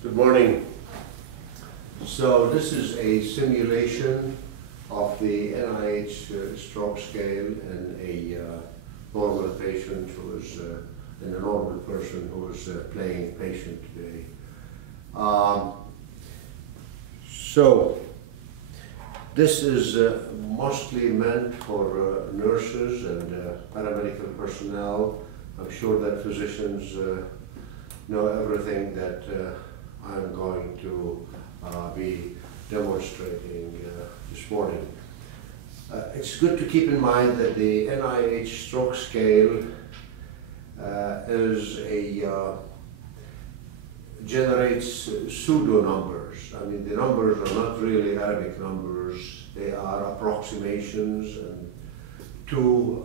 Good morning. So this is a simulation of the NIHSS stroke scale in a normal patient who is in a normal person who is playing patient today. So this is mostly meant for nurses and paramedical personnel. I'm sure that physicians know everything that I'm going to be demonstrating this morning. It's good to keep in mind that the NIH stroke scale generates pseudo numbers. I mean, the numbers are not really Arabic numbers. They are approximations, and two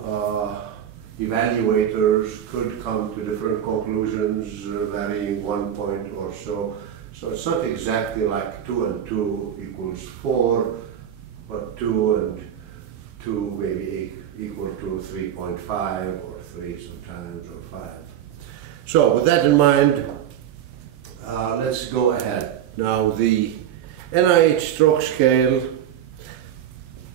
evaluators could come to different conclusions, varying 1 point or so. So it's not exactly like 2 and 2 equals 4, but 2 and 2 maybe equal to 3.5 or 3 sometimes, or 5. So with that in mind, let's go ahead. Now the NIH stroke scale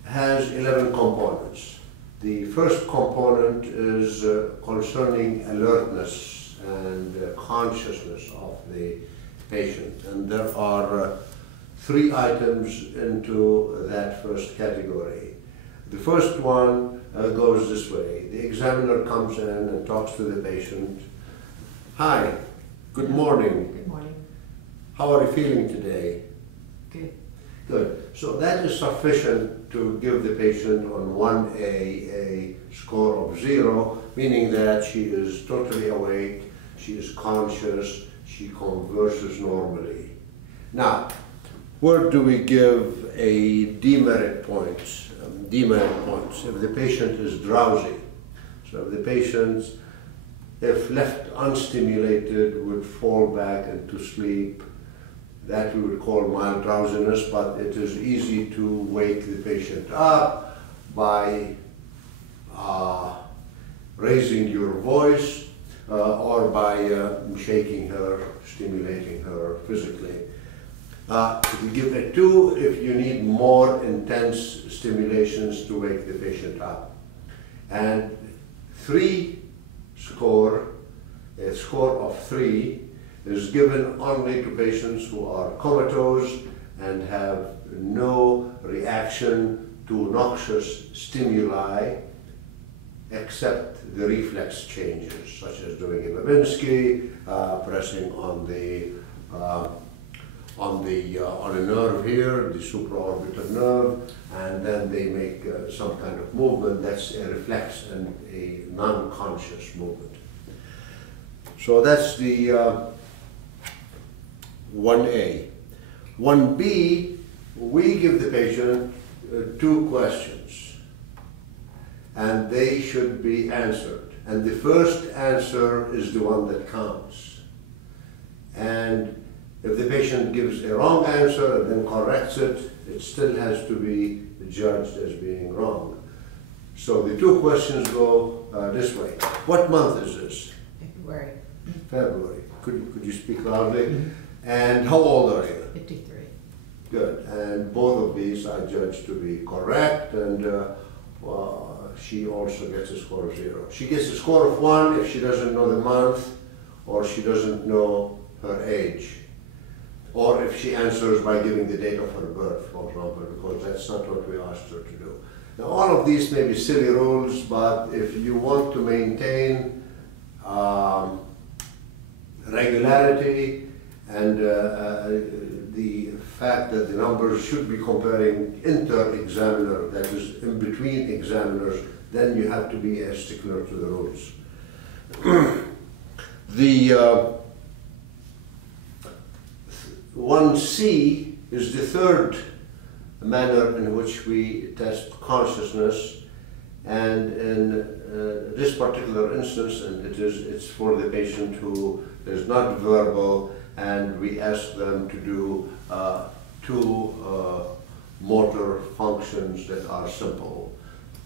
has 11 components. The first component is concerning alertness and consciousness of the patient. And there are 3 items into that first category. The first one goes this way. The examiner comes in and talks to the patient. Hi, good morning. Good morning. How are you feeling today? Good. Good. So that is sufficient to give the patient on 1A a score of 0, meaning that she is totally awake, she is conscious, she converses normally. Now, where do we give a demerit points? Demerit points. If the patient is drowsy, so if the patient, if left unstimulated, would fall back into sleep, that we would call mild drowsiness, but it is easy to wake the patient up by raising your voice or by shaking her, stimulating her physically. You give a 2 if you need more intense stimulations to wake the patient up. And 3 score, a score of 3, is given only to patients who are comatose and have no reaction to noxious stimuli except the reflex changes, such as doing a Babinski, pressing on a nerve here, the supraorbital nerve, and then they make some kind of movement that's a reflex and a non-conscious movement. So that's the 1A. 1B, we give the patient 2 questions, and they should be answered. And the first answer is the one that counts. And if the patient gives a wrong answer and then corrects it, it still has to be judged as being wrong. So the 2 questions go this way. What month is this? February. February. Could you speak loudly? Mm-hmm. And how old are you? 53. Good. And both of these I judge to be correct, and she also gets a score of 0. She gets a score of 1 if she doesn't know the month, or she doesn't know her age, or if she answers by giving the date of her birth, for example, because that's not what we asked her to do. Now, all of these may be silly rules, but if you want to maintain regularity and the fact that the numbers should be comparing inter-examiner, that is in between examiners, then you have to be a stickler to the rules. The 1C is the third manner in which we test consciousness, and in this particular instance, and it's for the patient who is not verbal, and we ask them to do 2 motor functions that are simple.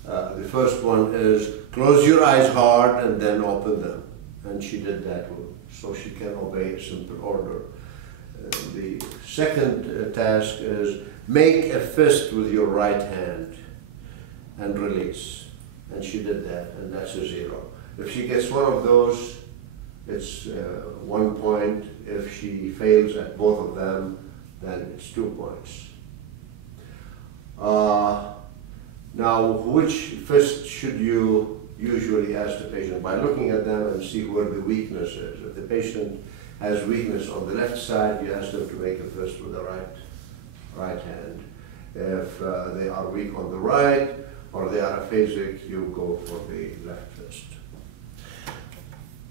The first one is close your eyes hard and then open them, and she did that, so she can obey a simple order. the second task is make a fist with your right hand and release. And she did that, and that's a 0. If she gets one of those, it's 1 point. If she fails at both of them, then it's 2 points. Now, which fist should you usually ask the patient? By looking at them and see where the weakness is. If the patient has weakness on the left side, you ask them to make a fist with the right hand. If they are weak on the right, or they are aphasic, you go for the left fist.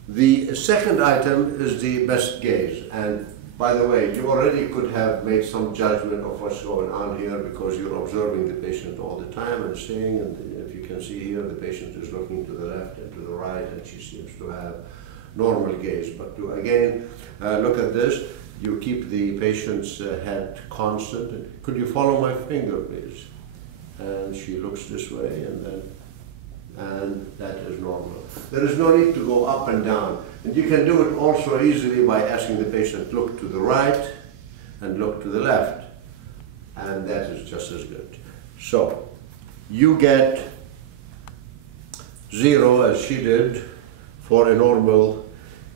The second item is the best gaze. And by the way, you already could have made some judgment of what's going on here because you're observing the patient all the time and seeing, and if you can see here, the patient is looking to the left and to the right, and she seems to have normal gaze. But to again look at this, you keep the patient's head constant. Could you follow my finger, please? And she looks this way, and that is normal. There is no need to go up and down. And you can do it also easily by asking the patient, look to the right and look to the left. And that is just as good. So you get 0, as she did, for a normal.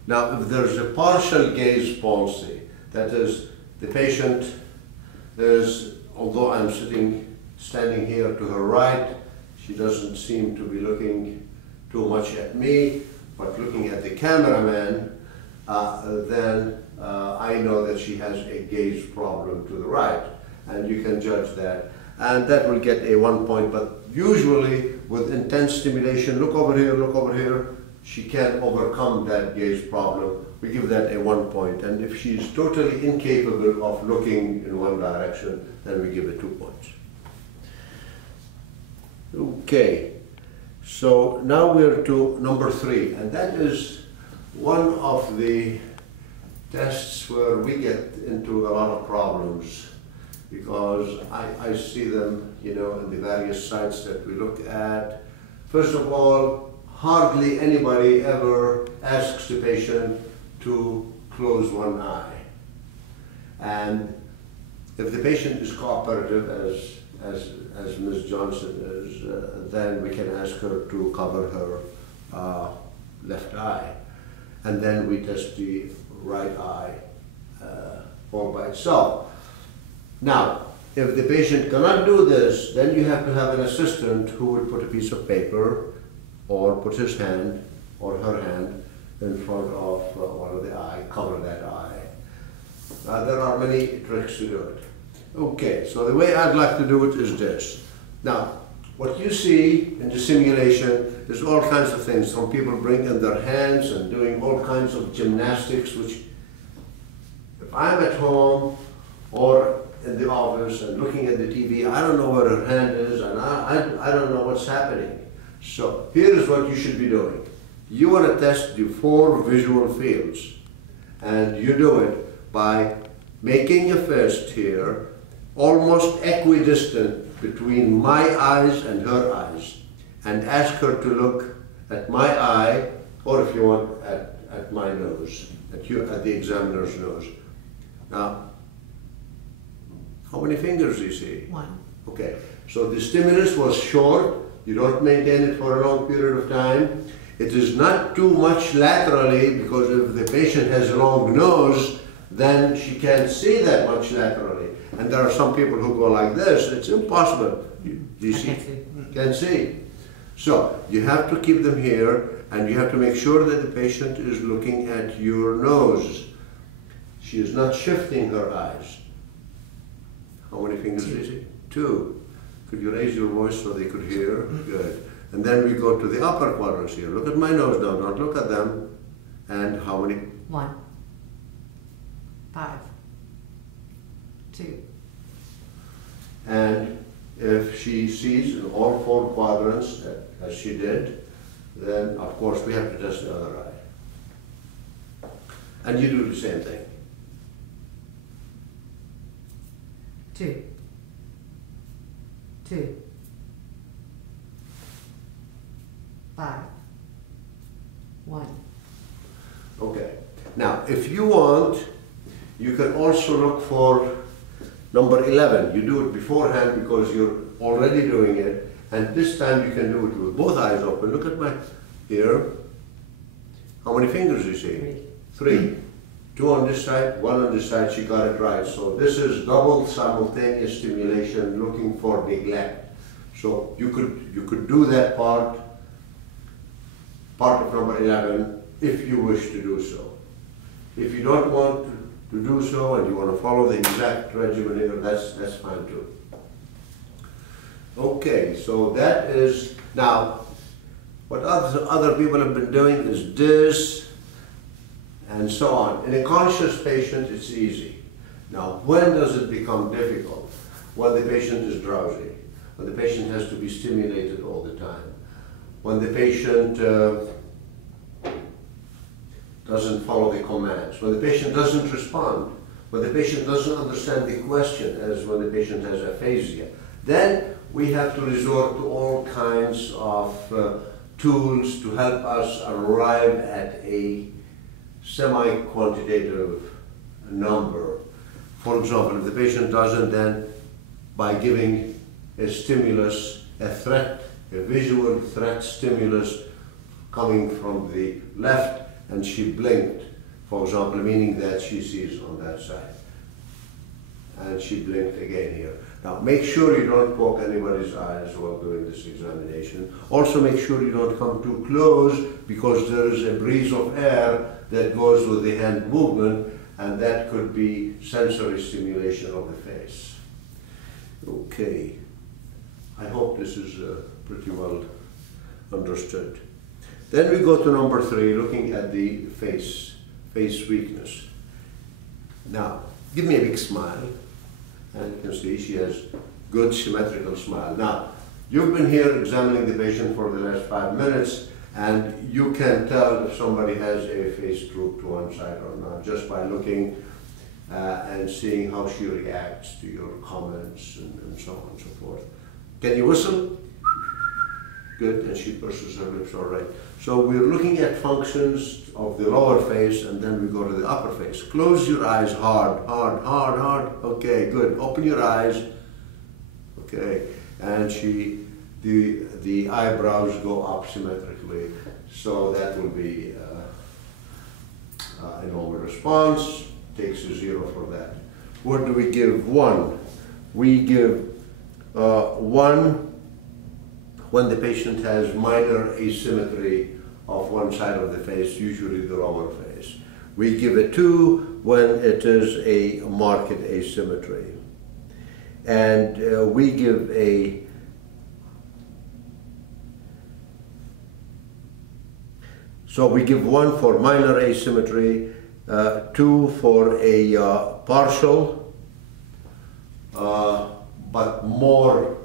Now, if there's a partial gaze palsy, that is, the patient is, although I'm standing here to her right, she doesn't seem to be looking too much at me, but looking at the cameraman, then I know that she has a gaze problem to the right, and you can judge that. And that will get a 1 point, but usually with intense stimulation, look over here, she can't overcome that gaze problem. We give that a 1 point, and if she's totally incapable of looking in one direction, then we give it 2 points. Okay, so now we're to number 3, and that is one of the tests where we get into a lot of problems because I see them, you know, in the various sites that we look at. First of all, hardly anybody ever asks the patient to close one eye. And if the patient is cooperative, as Ms. Johnson is, then we can ask her to cover her left eye. And then we test the right eye all by itself. Now, if the patient cannot do this, then you have to have an assistant who would put a piece of paper or put his hand or her hand in front of one of the eye, cover that eye. There are many tricks to do it. Okay, so the way I'd like to do it is this. Now, what you see in the simulation is all kinds of things. Some people bring in their hands and doing all kinds of gymnastics, which if I'm at home or in the office and looking at the TV, I don't know where her hand is and I don't know what's happening. So here is what you should be doing. You want to test the 4 visual fields, and you do it by making a fist here almost equidistant between my eyes and her eyes, and ask her to look at my eye, or if you want, at my nose, at the examiner's nose. Now, how many fingers do you see? 1. Okay, so the stimulus was short. You don't maintain it for a long period of time. It is not too much laterally, because if the patient has a long nose, then she can't see that much laterally. And there are some people who go like this. It's impossible. You see? Can't see. So you have to keep them here, and you have to make sure that the patient is looking at your nose. She is not shifting her eyes. How many fingers do you see? 2. Could you raise your voice so they could hear? Good. And then we go to the upper quadrants here. Look at my nose now, don't look at them. And how many? 1, 5, 2. And if she sees in all 4 quadrants, as she did, then of course we have to test the other eye. And you do the same thing. 2, 2, 5, 1. Okay. Now, if you want, You can also look for number 11. You do it beforehand because you're already doing it, and this time you can do it with both eyes open. Look at my here. How many fingers do you see? 3. 2 on this side, 1 on this side. She got it right. So this is double simultaneous stimulation, looking for neglect. So you could do that part of number 11 if you wish to do so. If you don't want to do so and you want to follow the exact regimen here, that's fine too. Okay, so that is, now, what other people have been doing is this and so on. In a conscious patient, it's easy. Now, when does it become difficult? When the patient is drowsy, when the patient has to be stimulated all the time, when the patient doesn't follow the commands, when the patient doesn't respond, when the patient doesn't understand the question, as when the patient has aphasia, then we have to resort to all kinds of tools to help us arrive at a semi-quantitative number. For example, if the patient doesn't, then by giving a stimulus, a threat, a visual threat stimulus coming from the left, and she blinked, for example, meaning that she sees on that side. And she blinked again here. Now, make sure you don't poke anybody's eyes while doing this examination. Also, make sure you don't come too close, because there is a breeze of air that goes with the hand movement, and that could be sensory stimulation of the face. Okay, I hope this is pretty well understood. Then we go to number 3, looking at the face weakness. Now, give me a big smile. And you can see she has good symmetrical smile. Now, you've been here examining the patient for the last 5 minutes, and you can tell if somebody has a face droop to one side or not, just by looking and seeing how she reacts to your comments and so on and so forth. Can you whistle? Good, and she purses her lips, all right. So we're looking at functions of the lower face, and then we go to the upper face. Close your eyes hard, hard, hard, hard. Okay, good. Open your eyes. Okay, and the eyebrows go up symmetrically. So that will be a normal response. Takes a 0 for that. What do we give? 1. We give 1 when the patient has minor asymmetry of one side of the face, usually the lower face. We give a 2 when it is a marked asymmetry. And we give a so we give 1 for minor asymmetry, 2 for a partial, but more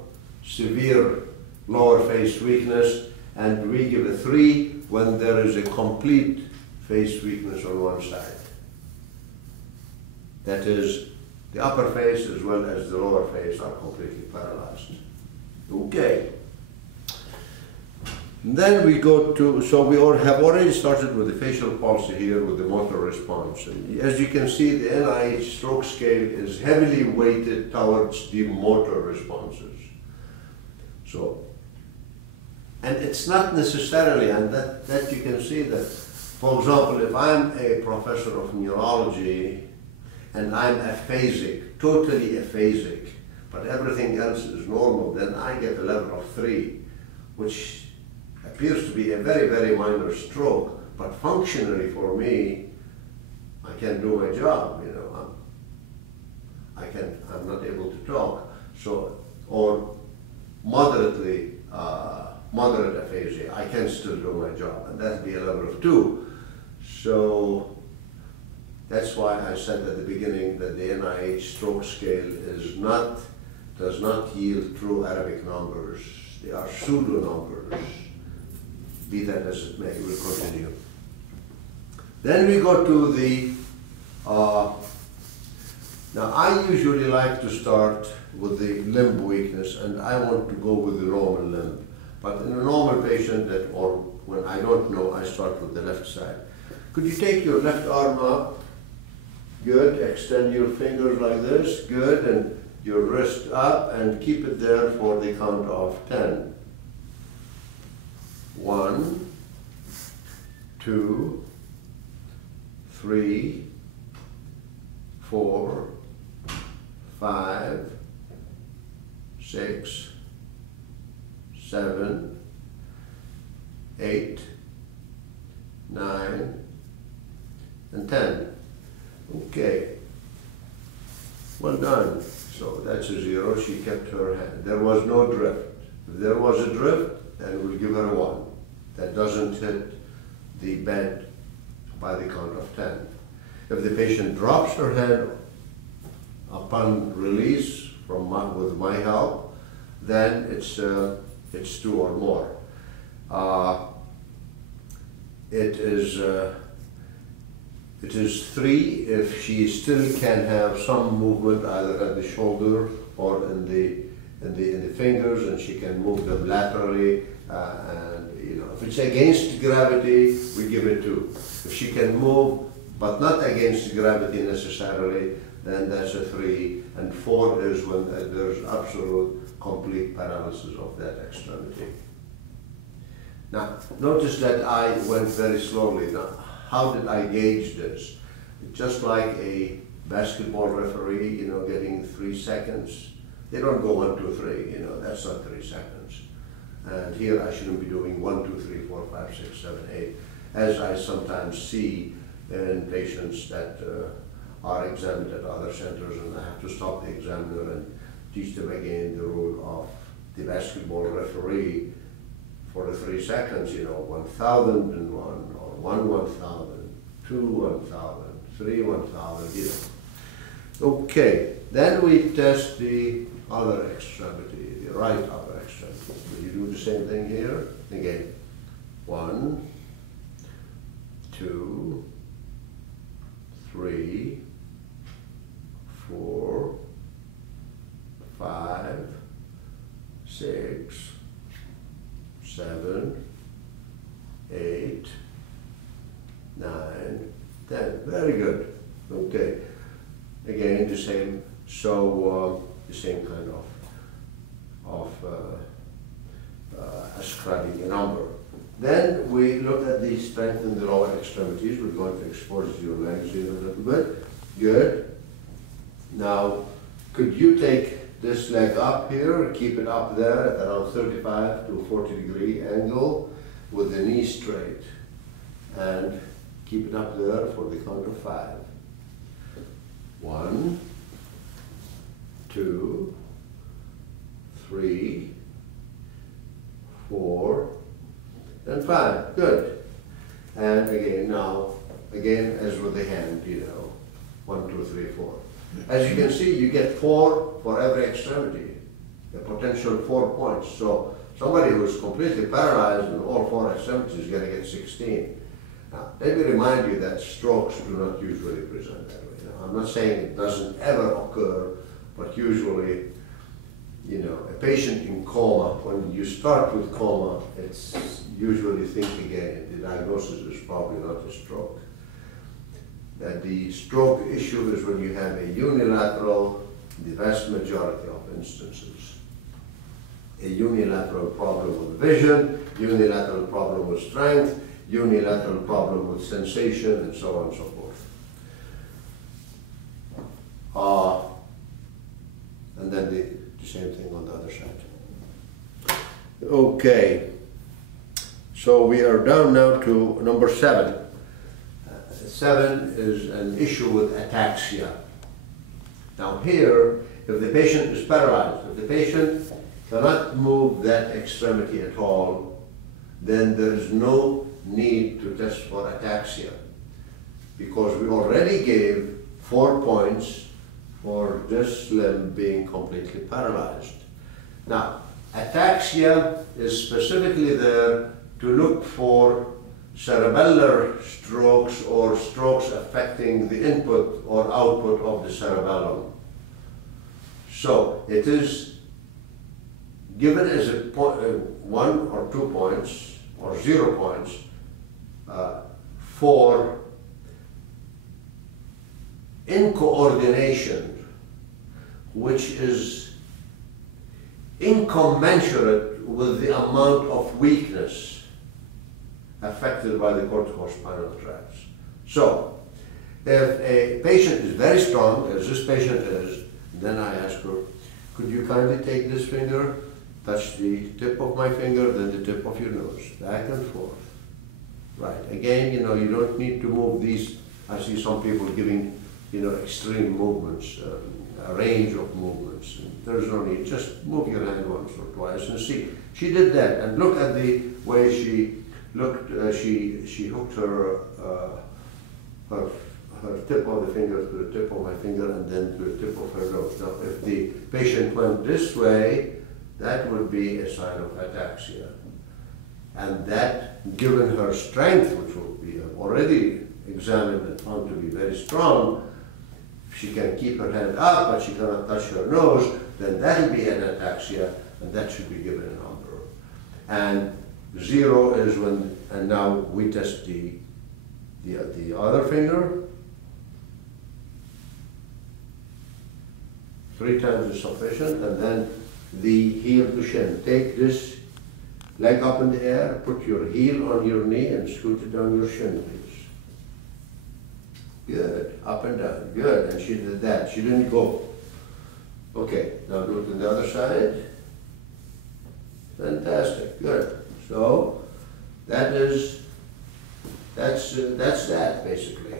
severe lower face weakness, and we give a 3 when there is a complete face weakness on one side. That is, the upper face as well as the lower face are completely paralyzed. Okay. Then we go to, so we have already started with the facial palsy here with the motor response. And as you can see, the NIH stroke scale is heavily weighted towards the motor responses. So, and it's not necessarily, and that you can see that, for example, if I'm a professor of neurology and I'm aphasic, totally aphasic, but everything else is normal, then I get a level of 3, which appears to be a very, very minor stroke, but functionally for me, I can't do my job, you know, I'm not able to talk, so, or moderate aphasia, I can still do my job, and that'd be a level of 2. So that's why I said at the beginning that the NIH stroke scale does not yield true Arabic numbers. They are pseudo numbers. Be that as it may, we'll continue. Then we go to the, now I usually like to start with the limb weakness, and I want to go with the normal limb. But in a normal patient, or when I don't know, I start with the left side. Could you take your left arm up Good. Extend your fingers like this. Good. And your wrist up and keep it there for the count of 10. 1, 2, 3, 4, 5, 6, 7, 8, 9, and 10. Okay. Well done. So that's a 0. She kept her hand. There was no drift. If there was a drift, then we'll give her a 1. That doesn't hit the bed by the count of 10. If the patient drops her hand upon release with my help, then it's 2 or more. It is 3 if she still can have some movement either at the shoulder or in the fingers, and she can move them laterally. And if it's against gravity, we give it 2. If she can move but not against gravity necessarily, then that's a 3. And 4 is when there's absolute complete paralysis of that extremity. Now, notice that I went very slowly. Now, how did I gauge this? Just like a basketball referee, getting 3 seconds. They don't go 1, 2, 3, that's not 3 seconds. And here I shouldn't be doing 1, 2, 3, 4, 5, 6, 7, 8, as I sometimes see in patients that are examined at other centers, and I have to stop the examiner and teach them again the rule of the basketball referee for the 3 seconds, 1,001, or 1, 1,000, 2, 1,000, 3, 1,000, Okay, then we test the other extremity, the right upper extremity. Will you do the same thing here? Again, 1, 2, 3, 4, 5, 6, 7, 8, 9, 10. Very good. Okay. Again, the same. So the same kind of ascribing a number. Then we look at the strength in the lower extremities. We're going to expose your legs here a little bit. Good. Now, could you take this leg up here, keep it up there at around 35 to 40 degree angle with the knee straight, and keep it up there for the count of 5. 1, 2, 3, 4, and 5. Good. And again, now, as with the hand, 1, 2, 3, 4. As you can see, you get 4 for every extremity, a potential 4 points. So somebody who's completely paralyzed in all 4 extremities is going to get 16. Now, let me remind you that strokes do not usually present that way. I'm not saying it doesn't ever occur, but usually, a patient in coma, when you start with coma, it's usually think again, the diagnosis is probably not a stroke. That the stroke issue is when you have a unilateral, the vast majority of instances, a unilateral problem with vision, unilateral problem with strength, unilateral problem with sensation, and so on and so forth. And then the same thing on the other side. Okay, so we are down now to number 7. 7 is an issue with ataxia. Now here, if the patient is paralyzed, if the patient cannot move that extremity at all, then there is no need to test for ataxia, because we already gave 4 points for this limb being completely paralyzed. Now, ataxia is specifically there to look for cerebellar strokes or strokes affecting the input or output of the cerebellum. So it is given as a 1 or 2 points or 0 points for incoordination, which is incommensurate with the amount of weakness affected by the corticospinal tracts. So, if a patient is very strong, as this patient is, then I ask her, could you kindly take this finger, touch the tip of my finger, then the tip of your nose, back and forth. Right, again, you don't need to move these. I see some people giving, extreme movements, a range of movements. And there's no need, just move your hand once or twice and see. She did that, and look at the way she looked, she hooked her tip of the finger to the tip of my finger and then to the tip of her nose. Now, if the patient went this way, that would be a sign of ataxia. And that, given her strength, which we have already examined and found to be very strong, if she can keep her hand up but she cannot touch her nose, then that will be an ataxia, and that should be given a number. And 0 is when, and now we test the other finger. 3 times is sufficient, and then the heel to shin. Take this leg up in the air, put your heel on your knee and scoot it down your shin, please. Good, up and down, good, and she did that, she didn't go. Okay, now do it on the other side. Fantastic, good. So, that's that basically.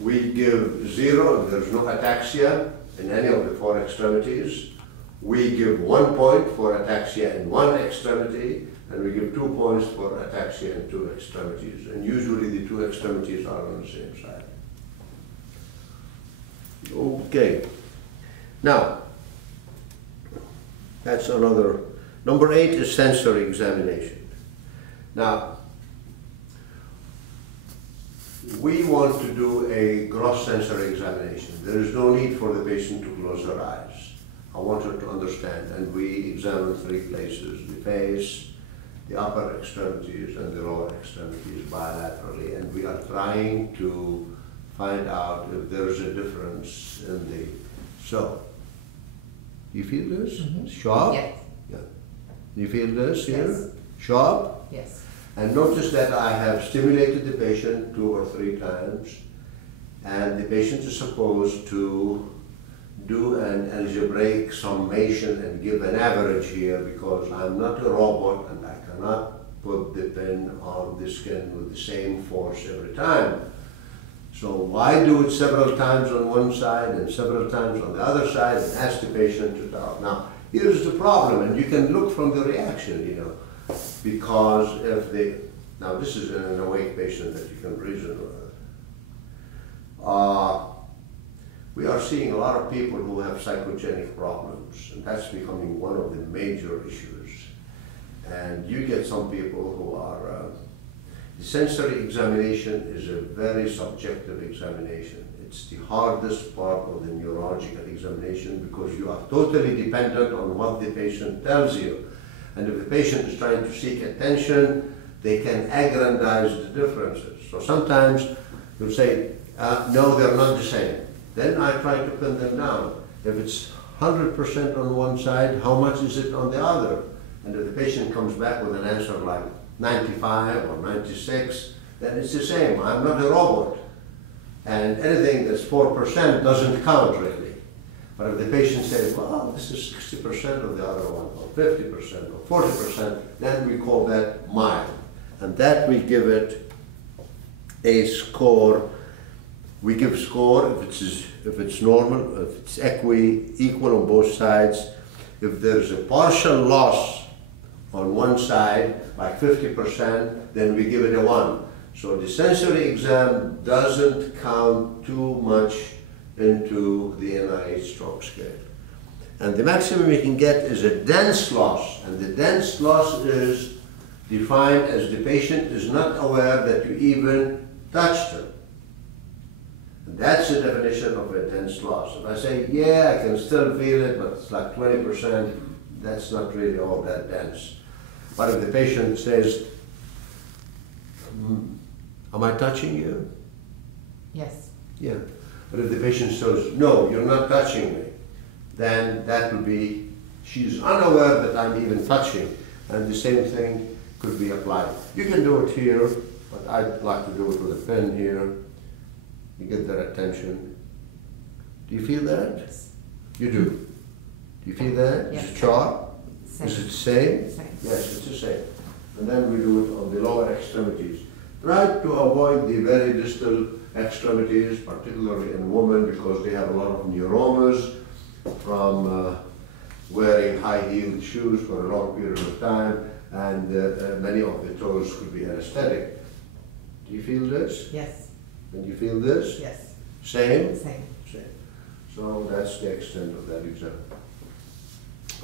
We give 0 if there's no ataxia in any of the 4 extremities. We give 1 point for ataxia in 1 extremity, and we give 2 points for ataxia in 2 extremities. And usually the 2 extremities are on the same side. Okay. Now, that's another. Number 8 is sensory examination. Now, we want to do a gross sensory examination. There is no need for the patient to close her eyes. I want her to understand, and we examine 3 places: the face, the upper extremities, and the lower extremities bilaterally, and we are trying to find out if there's a difference in the. So, you feel this? Mm-hmm. Sharp? Yes. Yeah. You feel this here? Yes. Sharp? Yes. And notice that I have stimulated the patient 2 or 3 times, and the patient is supposed to do an algebraic summation and give an average here, because I'm not a robot and I cannot put the pin on the skin with the same force every time. So why do it several times on one side and several times on the other side, and ask the patient to tell. Now, here's the problem, and you can look from the reaction, because if they, now this is an awake patient that you can reason with. We are seeing a lot of people who have psychogenic problems, and that's becoming one of the major issues. And you get some people who are, the sensory examination is a very subjective examination. It's the hardest part of the neurological examination, because you are totally dependent on what the patient tells you. And if the patient is trying to seek attention, they can aggrandize the differences. So sometimes you'll say, no, they're not the same. Then I try to pin them down. If it's 100% on one side, how much is it on the other? And if the patient comes back with an answer like 95 or 96, then it's the same. I'm not a robot. And anything that's 4% doesn't count really. But if the patient says, well, this is 60% of the other one, or 50% or 40%, then we call that mild. And that we give it a score. We give score if it's normal, if it's equal on both sides. If there's a partial loss on one side, like 50%, then we give it a 1. So the sensory exam doesn't count too much into the NIHSS stroke scale. And the maximum you can get is a dense loss, and the dense loss is defined as the patient is not aware that you even touched them. And that's the definition of a dense loss. If I say, yeah, I can still feel it, but it's like 20%, that's not really all that dense. But if the patient says, Am I touching you? Yes. Yeah. But if the patient says, no, you're not touching me, then that would be, she's unaware that I'm even touching. And the same thing could be applied. You can do it here, but I'd like to do it with a pen here. You get their attention. Do you feel that? Yes. You do. Do you feel that? Yes. Is it sharp? Same. Is it the same? Same. Yes, it's the same. And then we do it on the lower extremities. Try to avoid the very distal extremities, particularly in women, because they have a lot of neuromas from wearing high-heeled shoes for a long period of time, and many of the toes could be anesthetic. Do you feel this? Yes. And you feel this? Yes. Same? Same. Same. So that's the extent of that exam.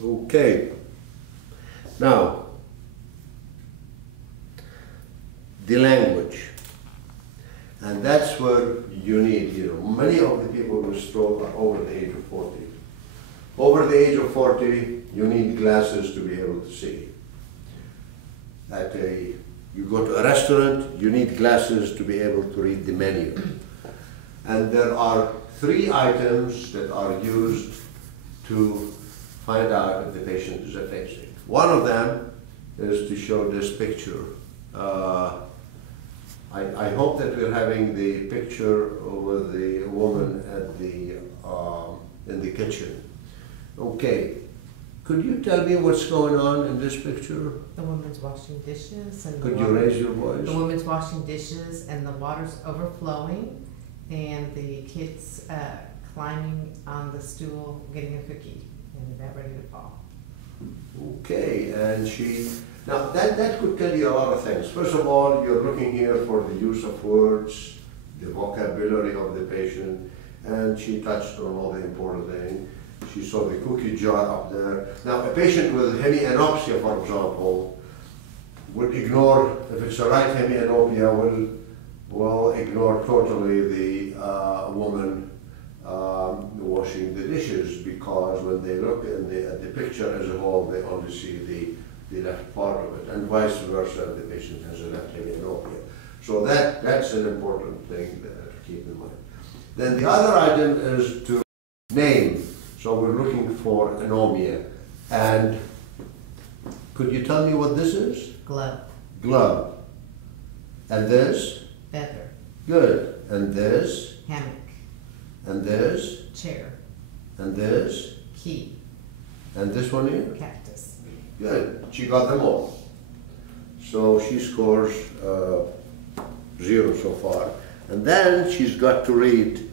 Okay. Now, the language. And that's where you need, many of the people with stroke are over the age of 40. Over the age of 40, you need glasses to be able to see. You go to a restaurant, you need glasses to be able to read the menu. And there are 3 items that are used to find out if the patient is aphasic. One of them is to show this picture. I hope that we're having the picture with the woman at the in the kitchen. Okay, could you tell me what's going on in this picture? The woman's washing dishes and Could you raise your voice? the woman's washing dishes and the water's overflowing and the kid's climbing on the stool getting a cookie and about ready to fall. Okay, and now that could tell you a lot of things. First of all, you're looking here for the use of words, the vocabulary of the patient, and she touched on all the important things. She saw the cookie jar up there. Now, a patient with hemianopsia, for example, would ignore, if it's a right hemianopia, will ignore totally the woman washing the dishes, because when they look at the picture as a whole, they only see the left part of it, and vice versa if the patient has a left hemianopia. So that's an important thing to keep in mind. Then the other item is to name. So we're looking for anomia. And could you tell me what this is? Glove. Glove. And this? Feather. Good. And this? Hammock. And this? Chair. And this? Key. And this one here? Cactus. Good. She got them all. So she scores 0 so far. And then she's got to read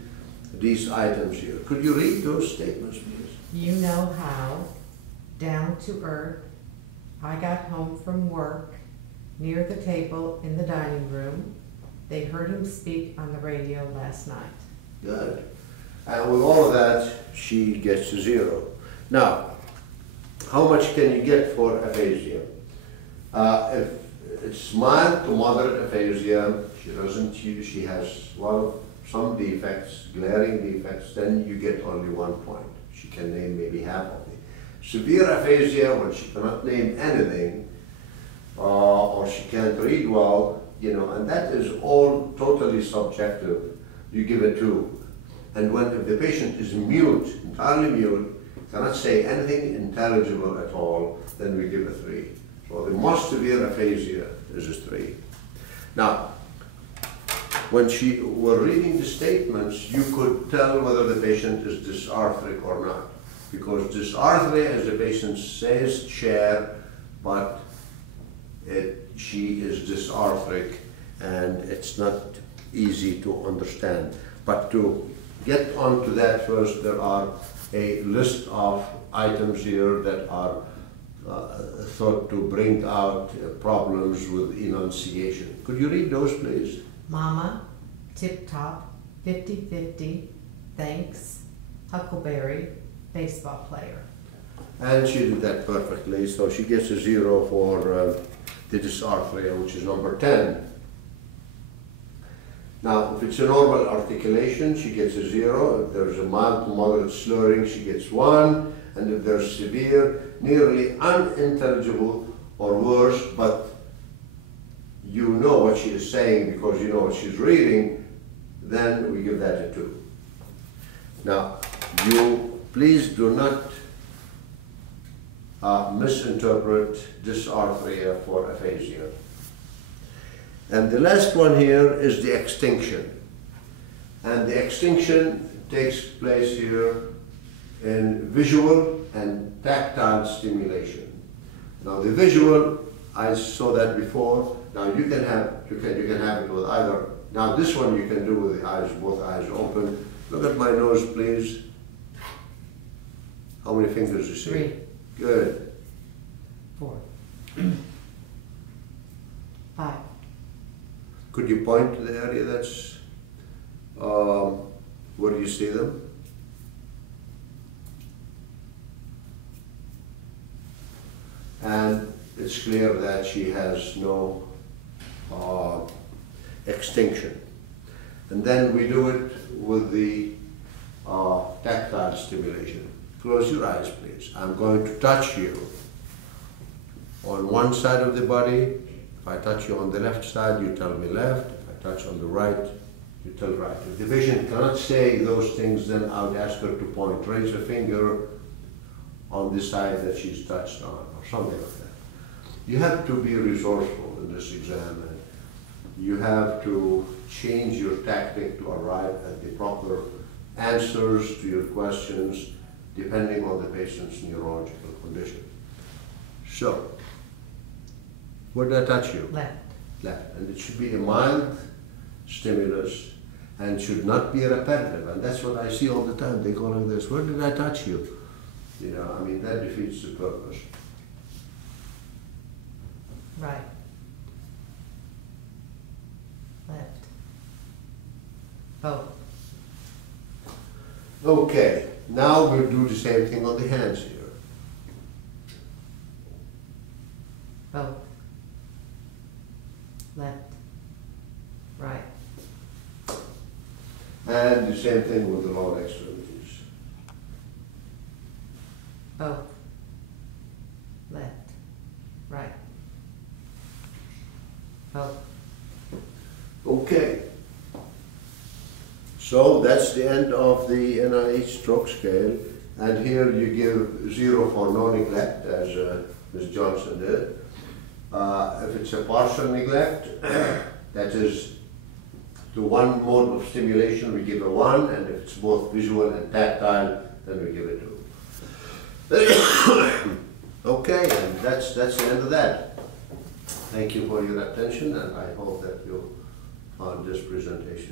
these items here. Could you read those statements, please? You know how, down to earth, I got home from work, near the table in the dining room. They heard him speak on the radio last night. Good. And with all of that, she gets a 0. Now, how much can you get for aphasia? If it's mild to moderate aphasia, she has some defects, glaring defects, then you get only 1 point. She can name maybe half of it. Severe aphasia, when she cannot name anything, or she can't read well, and that is all totally subjective, you give a 2. And if the patient is mute, entirely mute, cannot say anything intelligible at all, then we give a 3. So the most severe aphasia is a 3. Now, when she were reading the statements, you could tell whether the patient is dysarthric or not. Because dysarthria, as the patient says, chair, but she is dysarthric, and it's not easy to understand. But to get onto that first, there are a list of items here that are thought to bring out problems with enunciation. Could you read those, please? Mama, tip top, 50-50, thanks, huckleberry, baseball player. And she did that perfectly, so she gets a 0 for the dysarthria, which is number 10. Now, if it's a normal articulation, she gets a 0. If there's a mild to moderate slurring, she gets 1. And if there's severe, nearly unintelligible or worse, but you know what she is saying because you know what she's reading, then we give that a 2. Now, you please do not misinterpret dysarthria for aphasia. And the last one here is the extinction. And the extinction takes place here in visual and tactile stimulation. Now the visual, I saw that before. Now you can have it with either. Now this one you can do with the eyes, both eyes open. Look at my nose, please. How many fingers you see? 3. Good. 4. 5. Could you point to the area that's, where do you see them? And it's clear that she has no extinction. And then we do it with the tactile stimulation. Close your eyes, please. I'm going to touch you on one side of the body. If I touch you on the left side, you tell me left. If I touch on the right, you tell right. If the patient cannot say those things, then I would ask her to point. Raise a finger on the side that she's touched on, or something like that. You have to be resourceful in this exam, and you have to change your tactic to arrive at the proper answers to your questions, depending on the patient's neurological condition. So, where did I touch you? Left. Left. And it should be a mild stimulus and should not be repetitive. And that's what I see all the time. They go like this, where did I touch you? You know, I mean, that defeats the purpose. Right. Left. Both. Okay, now we'll do the same thing on the hands here. Both. Left. Right. And the same thing with the lower extremities. Both. Left. Right. Both. Okay. So that's the end of the NIH stroke scale. And here you give 0 for no neglect, as Ms. Johnson did. If it's a partial neglect, that is to one mode of stimulation, we give a 1, and if it's both visual and tactile, then we give a 2. Okay, and that's the end of that. Thank you for your attention, and I hope that you found this presentation